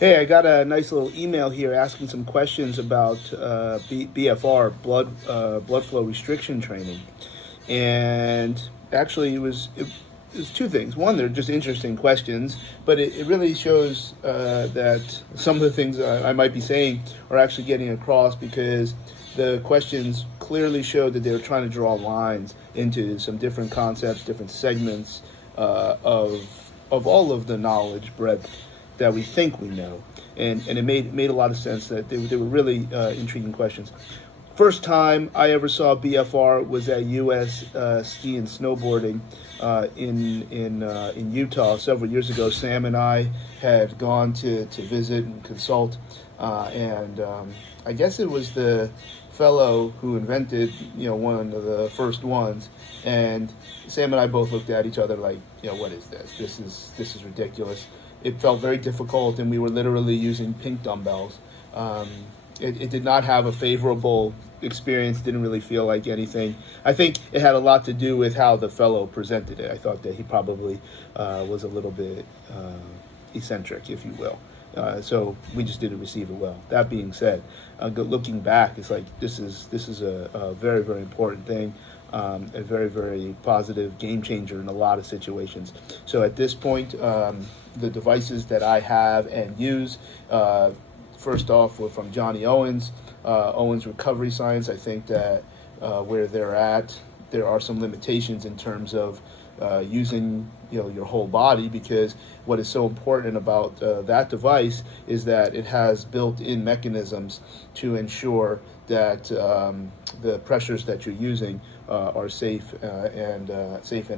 Hey, I got a nice little email here asking some questions about BFR, blood flow restriction training, and actually it was two things. One, they're just interesting questions, but it really shows that some of the things I might be saying are actually getting across because the questions clearly show that they were trying to draw lines into some different concepts, different segments of all of the knowledge breadth that we think we know, and it made a lot of sense that they were really intriguing questions. First time I ever saw BFR was at U.S. Ski and Snowboarding in Utah several years ago. Sam and I had gone to visit and consult, and I guess it was the fellow who invented one of the first ones, and Sam and I both looked at each other like, what is this? This is ridiculous. It felt very difficult, and we were literally using pink dumbbells. It did not have a favorable experience, didn't really feel like anything. I think it had a lot to do with how the fellow presented it. I thought that he probably was a little bit eccentric, if you will. So we just didn't receive it well. That being said, looking back, it's like this is a very, very important thing. A very, very positive game changer in a lot of situations. So at this point, the devices that I have and use, first off, were from Johnny Owens, Owens Recovery Science. I think that where they're at, there are some limitations in terms of using your whole body, because what is so important about that device is that it has built-in mechanisms to ensure that the pressures that you're using are safe and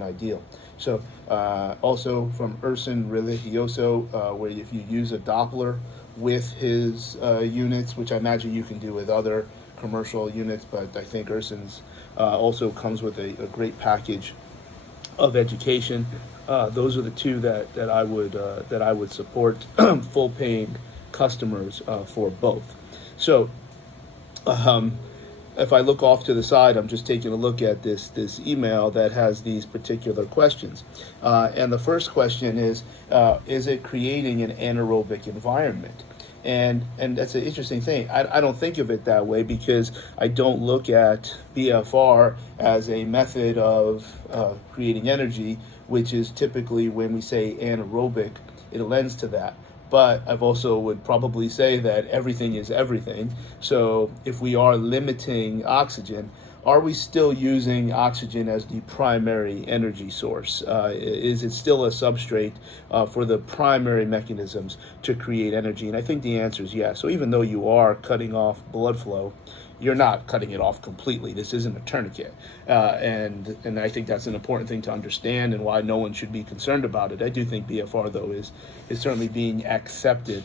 ideal. So also from Urson Religioso, where if you use a Doppler with his units, which I imagine you can do with other commercial units, but I think Urson's also comes with a great package of education. Those are the two that I would support full paying customers for both. So if I look off to the side, I'm just taking a look at this email that has these particular questions. And the first question is it creating an anaerobic environment? And that's an interesting thing. I don't think of it that way because I don't look at BFR as a method of creating energy, which is typically when we say anaerobic, it lends to that. But I've also would probably say that everything is everything. So if we are limiting oxygen, are we still using oxygen as the primary energy source? Is it still a substrate for the primary mechanisms to create energy? And I think the answer is yes. So even though you are cutting off blood flow, you're not cutting it off completely. This isn't a tourniquet. And I think that's an important thing to understand and why no one should be concerned about it. I do think BFR, though, is certainly being accepted.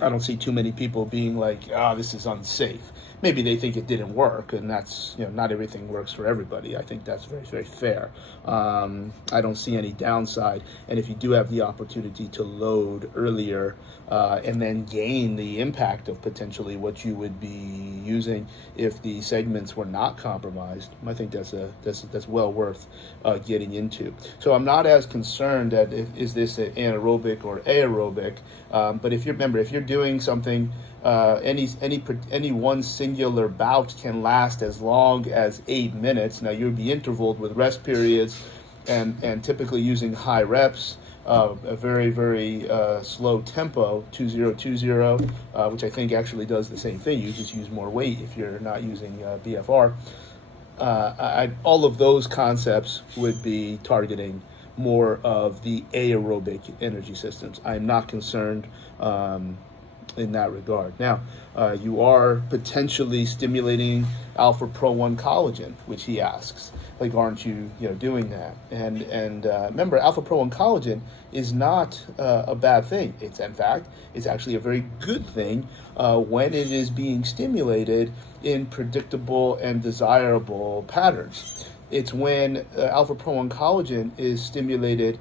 I don't see too many people being like, this is unsafe. Maybe they think it didn't work, and that's, not everything works for everybody. I think that's very, very fair. I don't see any downside. And if you do have the opportunity to load earlier and then gain the impact of potentially what you would be using if the segments were not compromised, I think that's well worth getting into. So I'm not as concerned that is this an anaerobic or aerobic, but if you're doing something, any one singular bout can last as long as 8 minutes. Now you'll be intervaled with rest periods, and typically using high reps, a very, very slow tempo, 2020, which I think actually does the same thing. You just use more weight if you're not using BFR. All of those concepts would be targeting more of the aerobic energy systems. I'm not concerned in that regard. Now, you are potentially stimulating alpha pro 1 collagen, which he asks. Like, aren't you doing that? And remember, alpha pro 1 collagen is not a bad thing. In fact, it's actually a very good thing when it is being stimulated in predictable and desirable patterns. It's when alpha pro 1 collagen is stimulated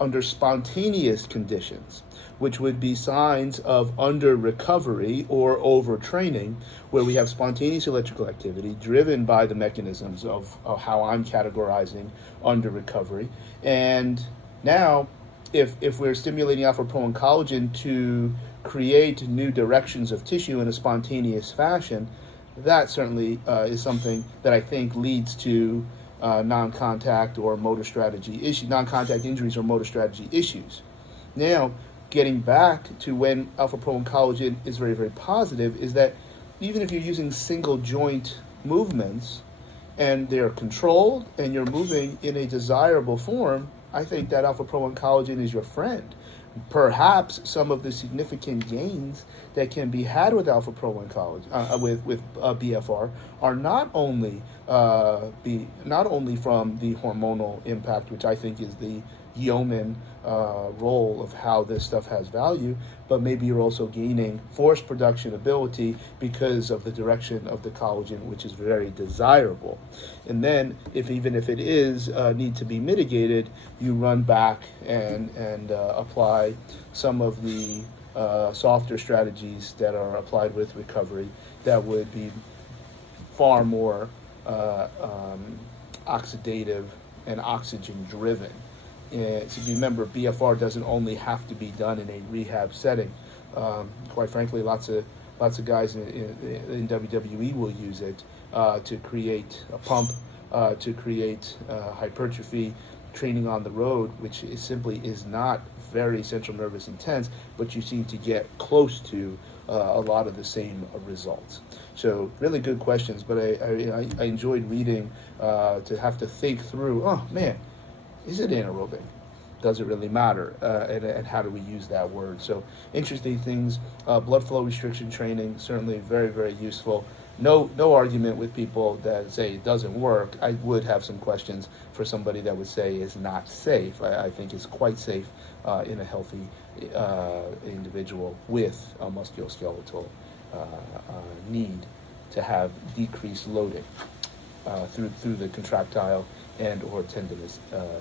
under spontaneous conditions, which would be signs of under recovery or overtraining, where we have spontaneous electrical activity driven by the mechanisms of how I'm categorizing under recovery. And now, if we're stimulating alpha pro 1 collagen to create new directions of tissue in a spontaneous fashion, that certainly is something that I think leads to non-contact or motor strategy issues, non-contact injuries or motor strategy issues. Now, getting back to when alpha-proline collagen is very, very positive, is that even if you're using single joint movements and they're controlled and you're moving in a desirable form, I think that alpha-proline collagen is your friend. Perhaps some of the significant gains that can be had with alpha-proline collagen, with BFR, are not only from the hormonal impact, which I think is the yeoman role of how this stuff has value, but maybe you're also gaining force production ability because of the direction of the collagen, which is very desirable. And then, even if it is need to be mitigated, you run back and apply some of the softer strategies that are applied with recovery that would be far more oxidative and oxygen driven. So remember, BFR doesn't only have to be done in a rehab setting. Quite frankly, lots of guys in WWE will use it to create a pump, to create hypertrophy, training on the road, which simply is not very central nervous intense, but you seem to get close to a lot of the same results. So really good questions, but I enjoyed reading to have to think through, oh man, is it anaerobic? Does it really matter? And how do we use that word? So interesting things. Blood flow restriction training, certainly very, very useful. No argument with people that say it doesn't work. I would have some questions for somebody that would say it's not safe. I think it's quite safe in a healthy individual with a musculoskeletal need to have decreased loading through the contractile and or tendinous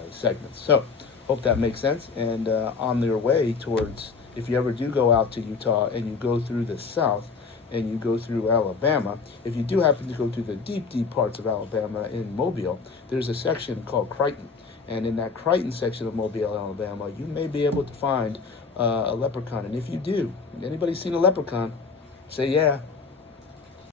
segments. So hope that makes sense. And on their way towards, if you ever do go out to Utah and you go through the south and you go through Alabama, if you do happen to go through the deep parts of Alabama in Mobile, there's a section called Crichton. And in that Crichton section of Mobile, Alabama, you may be able to find a leprechaun. And if you do, anybody seen a leprechaun? Say yeah.